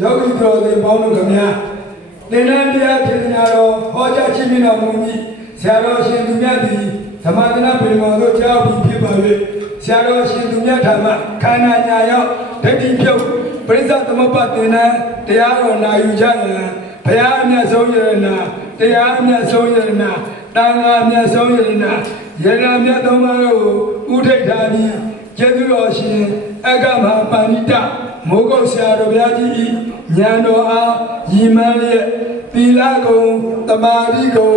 ယောဂီတော်တွေပေါင်းတို့ခင်ဗျာသင်္นานတရားထေရနာတော်ဟောကြားခြင်းတော်မူပြီးဆရာတော်ရှင်သူမြတ်သည်ဓမ္မသနာပင်မောတို့ကြားပြီးဖြစ်ပါ၍ဆရာတော်ရှင်သူမြတ်ဓမ္မခန္ဓာညာရောက်ဒိဋ္ဌိပြုတ်ပရိစ္ဆသမုပ္ပါသင်္นานတရားတော်နာယူကြရန်ဘုရားအမြတ်ဆုံးယရနာတရားအမြတ်ဆုံးယရနာတန်ခါအမြတ်ဆုံးယရနာယရနာမြတ်သုံးပါးကိုဥထိတ်ထားပြီးကျေးဇူးတော်ရှင်အက္ခမဟာပါဏိတမိုးကုတ်ဆရာတော်ဘုရားကြီးဉာဏ်တော်အားရည်မှန်းလျက်သီလကုံသမာဓိကုံ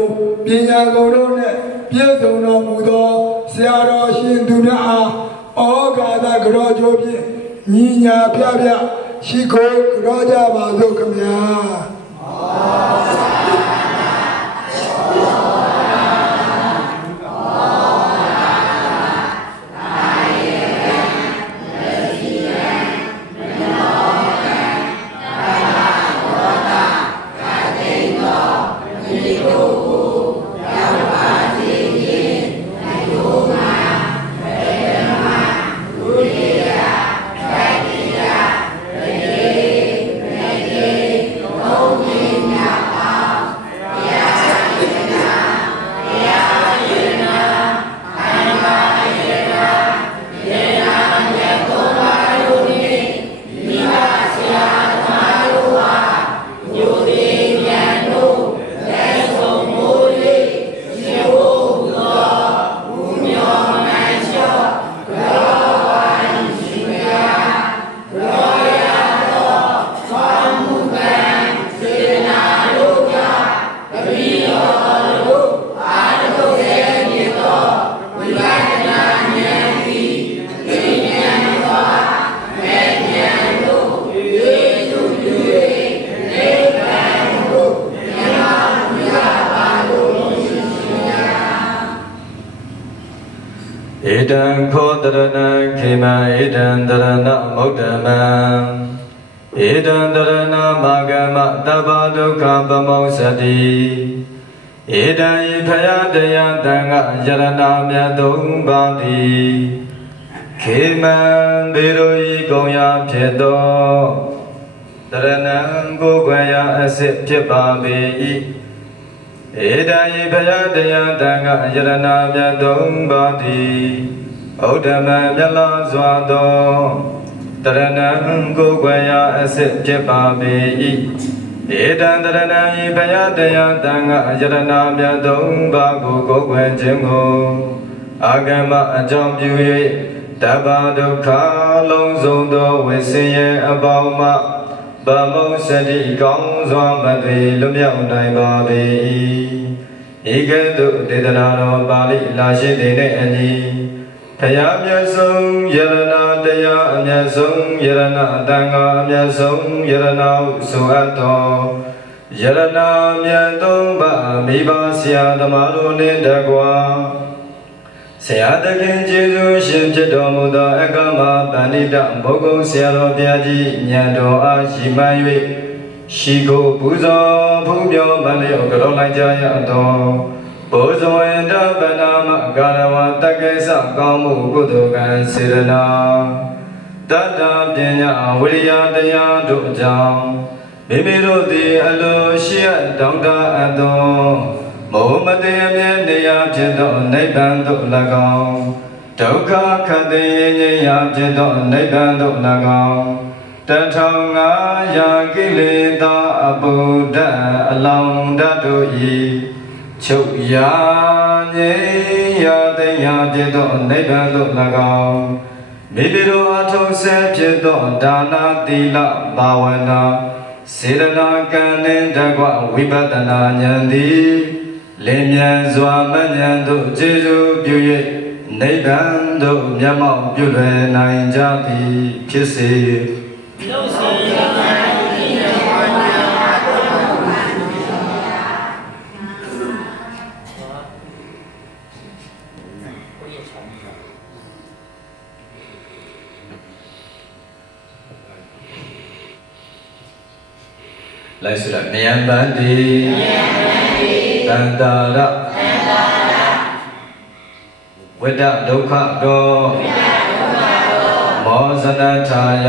ပညာကုံတို့နဲ့ပြည့်စုံတော်မူသောဆရာတော်ရှင်သူမြတ်အားဩဃာတကြောကျိုးဖြင့်ညီညာပြပြရှိခိုးကြောကြပါစို့ခင်ဗျာဣဒံခောတရဏံခေမံဣဒံတရဏမௌတမံဣဒံတရဏမာဂမတဗ္ဗဒုက္ခပမောစတိဣဒံဤဖယတရားတန်ခယရဏမြတ်သုံးပါးသည်ခေမံဘေရောဤကုံရာဖြစ်သောတရဏံကိုယ်ွယ်ရာအစစ်ဖြစ်ပါပေ၏ဧတံဤဘယတရားတန်ခယရဏမြတ်သုံးပါးသည်ဩဒ္ဓမံမြတ်လာစွာသောတရဏံကိုယ်ွယ်ရာအစစ်ဖြစ်ပါပေ၏ဧတံတရဏံဤဘယတရားတန်ခယရဏမြတ်သုံးပါးကိုကိုယ်ွယ်ခြင်းကိုအာဂမအကြောင်းပြု၍တဗ္ဗဒုက္ခလုံးစုံသောဝိဆင်းရဲအပေါင်းမှဗမုစတိကောင်းစွာမသွေလွမြောက်နိုင်ပါပေ၏ဤကဲ့သို့ဒေသနာတော်ပါဠိလာရှိသည်နှင့်အညီဘုရားမြတ်ဆုံးယရဏတရားအမြတ်ဆုံးယရဏတန်ခါအမြတ်ဆုံးယရဏဟုဆိုအပ်သောယရဏမြတ်သုံးပါးမိဘဆရာသမားတို့နှင့်တကွာဆရာသခင်ကျေးဇူးရှင်ဖြစ်တော်မူသောအက္ခမပဏိတဘုဂုံဆရာတော်ဘုရားကြီးဉာဏ်တော်အားရည်မှန်း၍ရှိကိုပူဇော်ဖူးမြော်မလျော့ကြောလိုက်ကြရသောဘုဇဝန္တပနာမကာရဝတက္ကေသကောင်းမှုကုသိုလ်ကံစေရနာတတ္တပညာဝိရိယတရားတို့ကြောင့်မိမိတို့သည်အလိုရှိအပ်တောင်းတအပ်သောမောမတေအမြဲနေရာဖြစ်သောနိဗ္ဗာန်သို့၎င်းဒုက္ခခတ်သိငြိမ်းရာဖြစ်သောနိဗ္ဗာန်သို့၎င်း1500ကိလေသာအပုဒ္ဒအလောင်းဓာတ်တို့၏ချုပ်ရာငြိမ်းရာသိရာဖြစ်သောနိဗ္ဗာန်သို့၎င်းမိမိတို့အထုံးဆဲဖြစ်သောဒါနသီလဘာဝနာစေတနာကံနှင့်တကွဝိပဿနာဉာဏ်သည်လင်းမြန်စွာမဉဏ်သို့ကျေစုပြု၍နိဗ္ဗာန်သို့မျက်မှောက်ပြုလွယ်နိုင်ကြသည်ဖြစ်စေလိုက်ဆိုလိုက်မြတ်ပန္တိတန္တာရဝိတ္တဒုက္ခတောမောဇနထာယ